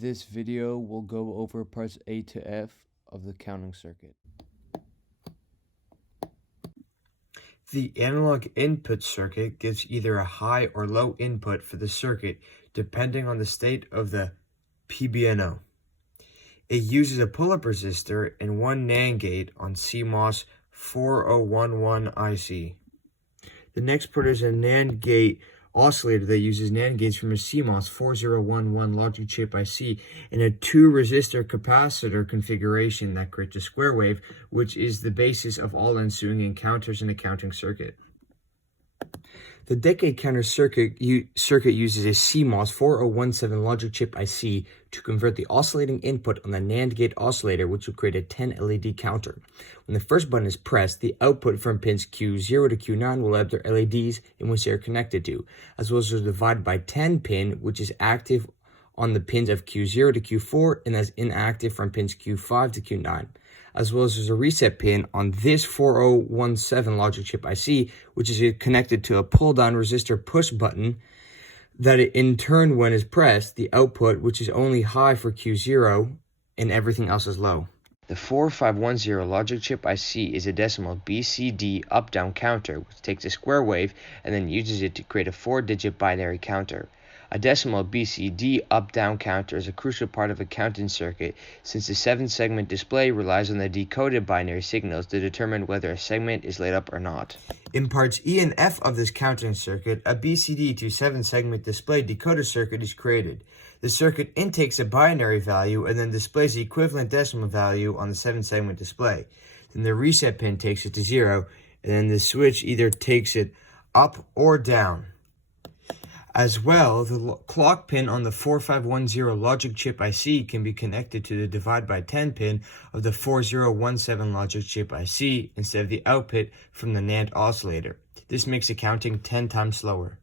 This video will go over parts A to F of the counting circuit. The analog input circuit gives either a high or low input for the circuit depending on the state of the PBNO. It uses a pull-up resistor and one NAND gate on CMOS 4011 IC. The next part is a NAND gate oscillator that uses NAND gates from a CMOS 4011 logic chip IC and a 2-resistor capacitor configuration that creates a square wave, which is the basis of all ensuing encounters in a counting circuit. The decade counter circuit uses a CMOS 4017 logic chip IC to convert the oscillating input on the NAND gate oscillator, which will create a 10 LED counter. When the first button is pressed, the output from pins Q0 to Q9 will have their LEDs in which they are connected to, as well as a divide by 10 pin, which is active on the pins of Q0 to Q4 and is inactive from pins Q5 to Q9. As well as there's a reset pin on this 4017 logic chip IC, which is connected to a pull-down resistor push button that in turn, when is pressed, the output, which is only high for Q0 and everything else is low. The 4510 logic chip IC is a decimal BCD up-down counter, which takes a square wave and then uses it to create a 4-digit binary counter. A decimal BCD up-down counter is a crucial part of a counting circuit since the 7-segment display relies on the decoded binary signals to determine whether a segment is lit up or not. In parts E and F of this counting circuit, a BCD to 7-segment display decoder circuit is created. The circuit intakes a binary value and then displays the equivalent decimal value on the 7-segment display. Then the reset pin takes it to 0, and then the switch either takes it up or down. As well, the clock pin on the 4510 logic chip IC can be connected to the divide by 10 pin of the 4017 logic chip IC instead of the output from the NAND oscillator. This makes the counting 10 times slower.